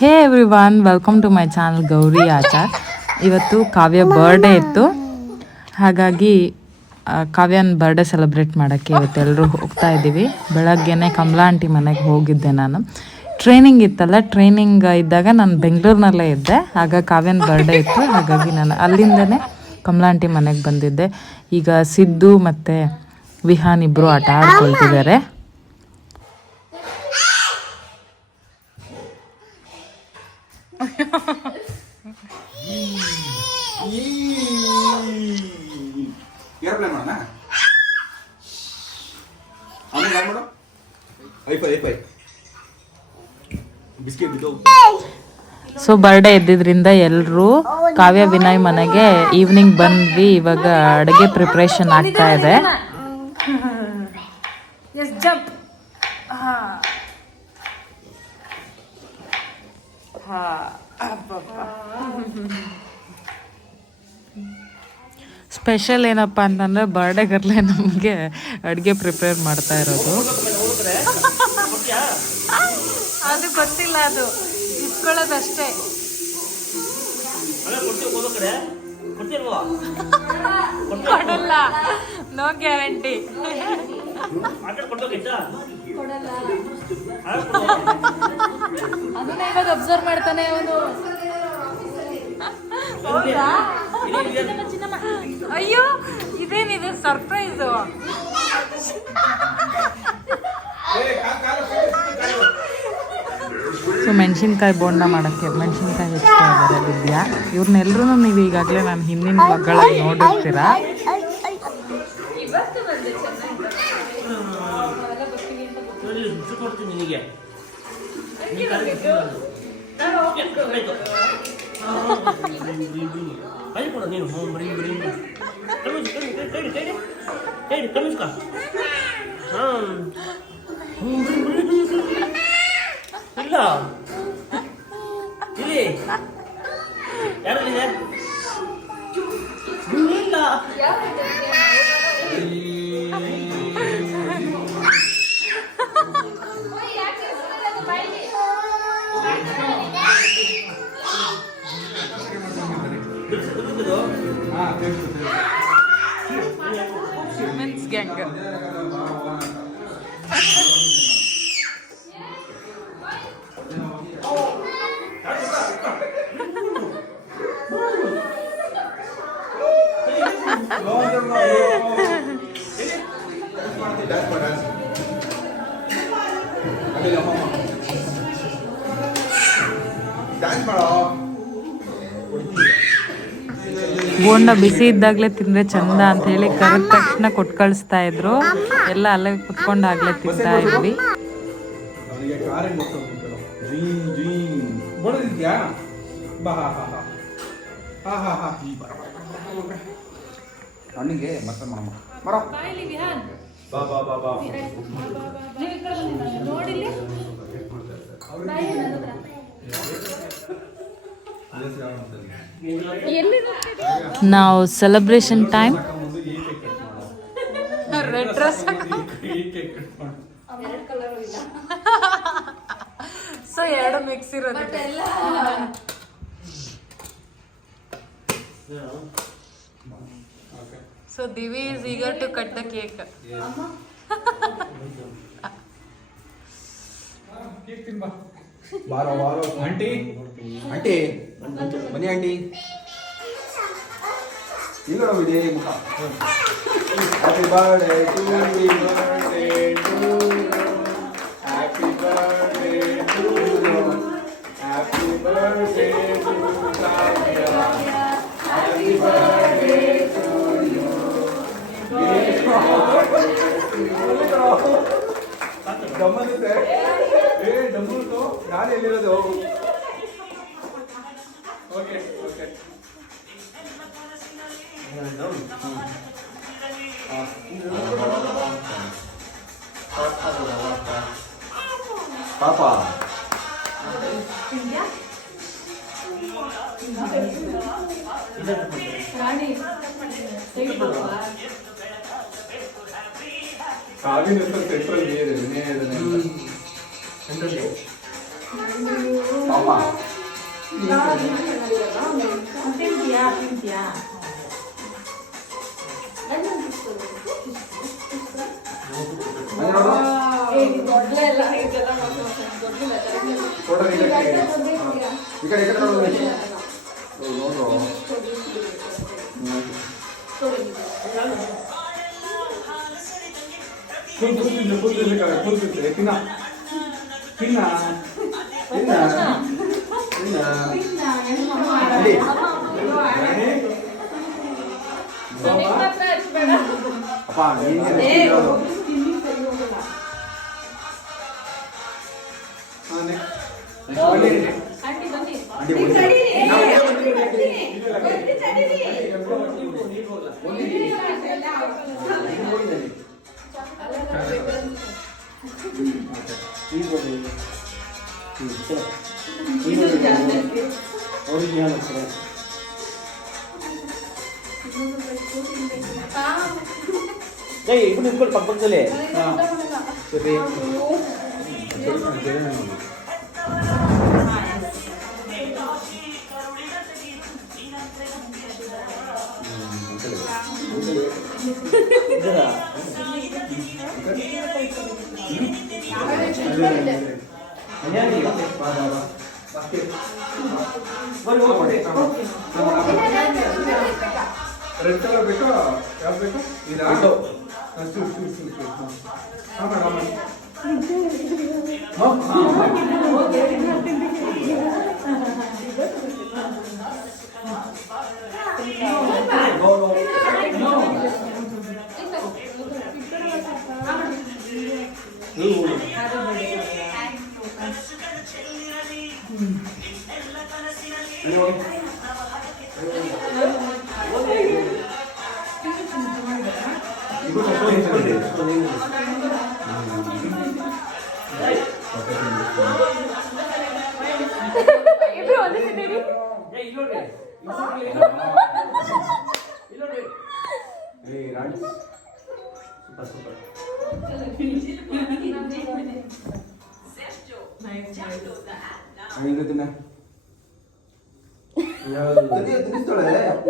Hey everyone, welcome to my channel Gauri Achar. ಇವತ್ತು Kavya birthday ಇತ್ತು, ಹಾಗಾಗಿ ಕಾವ್ಯನ ಬರ್ಡೇ ಸೆಲೆಬ್ರೇಟ್ ಮಾಡೋಕ್ಕೆ ಇವತ್ತೆಲ್ಲರೂ ಹೋಗ್ತಾ ಇದ್ದೀವಿ. ಬೆಳಗ್ಗೆನೇ ಕಮಲಾ ಆಂಟಿ ಮನೆಗೆ ಹೋಗಿದ್ದೆ. ನಾನು ಟ್ರೈನಿಂಗ್ ಇತ್ತಲ್ಲ, ಟ್ರೈನಿಂಗ್ ಇದ್ದಾಗ ನಾನು ಬೆಂಗಳೂರಿನಲ್ಲೇ ಇದ್ದೆ. ಆಗ ಕಾವ್ಯನ ಬರ್ಡೇ ಇತ್ತು, ಹಾಗಾಗಿ ನಾನು ಅಲ್ಲಿಂದನೇ ಕಮಲಾ ಆಂಟಿ ಮನೆಗೆ ಬಂದಿದ್ದೆ. ಈಗ ಸಿದ್ದು ಮತ್ತು ವಿಹಾನ್ ಇಬ್ಬರು ಆಟ ಆಡ್ಕೊಳ್ತಿದ್ದಾರೆ. ಸೊ ಬರ್ಡೇ ಇದ್ದಿದ್ರಿಂದ ಎಲ್ಲರೂ ಕಾವ್ಯ ವಿನಯ್ ಮನೆಗೆ ಈವ್ನಿಂಗ್ ಬಂದ್ವಿ. ಇವಾಗ ಅಡುಗೆ ಪ್ರಿಪ್ರೇಷನ್ ಆಗ್ತಾ ಇದೆ. ಸ್ಪೆಷಲ್ ಏನಪ್ಪ ಅಂತಂದರೆ ಬರ್ಡೇಗರ್ಲೆ ನಮಗೆ ಅಡುಗೆ ಪ್ರಿಪೇರ್ ಮಾಡ್ತಾ ಇರೋದು. ಅದು ಗೊತ್ತಿಲ್ಲ, ಅದು ಇಸ್ಕೊಳ್ಳೋದಷ್ಟೇ. ಕೊಡಲ್ಲ, ನೋ ಗ್ಯಾರಂಟಿ. ಅದನ್ನ ಇವಾಗ ಅಬ್ಸರ್ವ್ ಮಾಡ್ತಾನೆ ಅವನು. ಅಯ್ಯೋ, ಇದೇನಿದೆ ಸರ್ಪ್ರೈಸು. ಸೊ ಮೆಣಸಿನ್ಕಾಯಿ ಬೋಂಡ ಮಾಡೋಕ್ಕೆ ಮೆಣಸಿನ್ಕಾಯಿ ಹೆಚ್ಚ್ತಾ ಇದ್ದಾರೆ ವಿದ್ಯಾ. ಇವ್ರನ್ನೆಲ್ಲರೂ ನೀವು ಈಗಾಗಲೇ ನಾನು ಹಿಂದಿನ ಮಕ್ಕಳಲ್ಲಿ ನೋಡಿರ್ತೀರ. Women's gang. ಬೋಂಡ ಬಿಸಿ ಇದ್ದಾಗಲೇ ತಿಂದರೆ ಚಂದ ಅಂತ ಹೇಳಿ ಕರೆದ ತಕ್ಷಣ ಕೊಟ್ಟು ಕಳಿಸ್ತಾ ಇದ್ರು. ಎಲ್ಲ ಅಲ್ಲೇ ಕುತ್ಕೊಂಡು ಆಗ್ಲೇ ತಿಂತಾ ಇದ್ವಿ. ನಾವು celebration time red dress so ಎರಡು ಮಿಕ್ಸ್ ಇರೋದು. So Divi is eager to cut the cake. ಬಾರೋ ಬಾರೋ ಆಂಟಿ, ಆಂಟಿ ಬನ್ನಿ ಆಂಟಿ. ಇಲ್ಲ ಇದೆ ಮುಖ. Happy birthday to you, birthday to you, happy birthday to you, happy birthday to Kavya, happy birthday to you. ಗಮ್ಮತ್ತೆ ಡಮ್ಮು ನಾನು ಎಲ್ಲಿರೋದು. ಓಕೆ ಓಕೆ ಪಾಪ ಕಾವಿನ ಸೆಂಟ್ರಲ್ ವಿನಯ ಪಾಪ ಫೋಟೋ ಈ ಕಡೆ ನೋಡು ಕೂತಿರ್ತಾರೆ ತಿನ್ನ ತಿನ್ನ ತಿನ್ನ ತಿನ್ನ ಅಪ್ಪ ఇప్పుడు నింపుకోండి పక్కలే ರೆಡ್ ಕಲರ್ ಬೇಕಾ ಯಾವ ಬೇಕಾ ಇದಾ ತಿನ್ನಿಸ್ತಾಳೆ ಅಪ್ಪ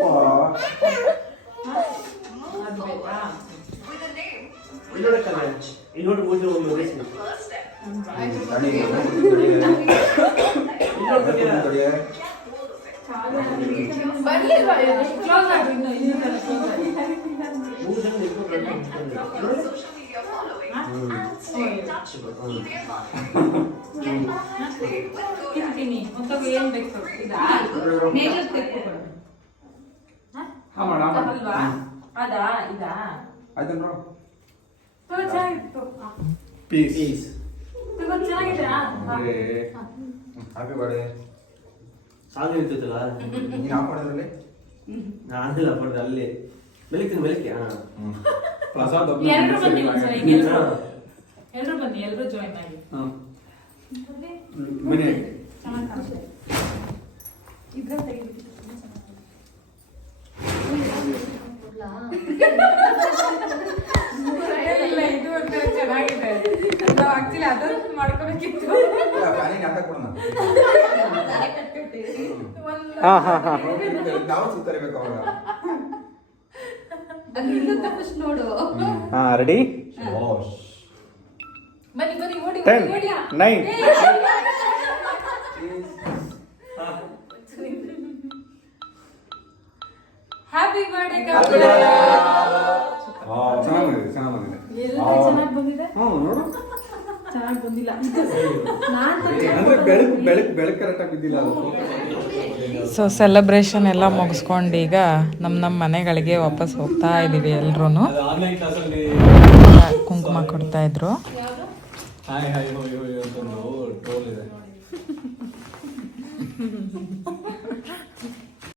ಇನ್ನೊಂದು ಮೂರು ಪೀಸ್ ಹ್ಯಾಪಿ ಬರ್ಡೇ ಸಾಂಗ್ ಇರ್ತೈತಲ್ಲ ನೀನು ಹಾಕೊಂಡ್ರಲ್ಲಿ ನಾನು ಹಾಕೊಂಡ್ರೆ ಅಲ್ಲಿ ಬೆಳಿತೀನಿ ಬೆಳಿಗ್ಗೆ ಪ್ರಸಾದ್ ಎಲ್ಲರೂ ಬನ್ನಿ ಎಲ್ಲರೂ ಜಾಯಿನ್ ಆಗಿ ಮನೆ ಇದು ಚೆನ್ನಾಗಿದೆ ಆಕ್ಚುಲಿ ಅದನ್ನು ಮಾಡ್ಕೋಬೇಕಿತ್ತು ನಾವು ಸುತ್ತರಿಬೇಕು ಅವಾಗ ನೋಡು ರೆಡಿ ಬನ್ನಿ ಬನ್ನಿ ಓಡಿ 10 9 ಹ್ಯಾಪಿ ಬರ್ಡೇ ಚೆನ್ನಾಗಿದೆ ಚೆನ್ನಾಗಿ ಬಂದಿದೆ ನೋಡು ಚೆನ್ನಾಗಿ ಬಂದಿಲ್ಲ ಅಂದ್ರೆ ಬೆಳಕು ಕರೆಕ್ಟಾಗಿ ಬಿದ್ದಿಲ್ಲ ಅದು ಸೊ ಸೆಲೆಬ್ರೇಷನ್ ಎಲ್ಲ ಮುಗಿಸ್ಕೊಂಡು ಈಗ ನಮ್ಮ ಮನೆಗಳಿಗೆ ವಾಪಸ್ ಹೋಗ್ತಾ ಇದ್ದೀವಿ ಎಲ್ರೂ ಆನ್ಲೈನ್ ಕ್ಲಾಸಲ್ಲಿ ಕುಂಕುಮ ಕೊಡ್ತಾ ಇದ್ರು ಹಾಯ್ ಹಾಯ್ ಹೋಯ್ ಹೋಯ್ ಅಂತ ಟ್ರೋಲ್ ಇದೆ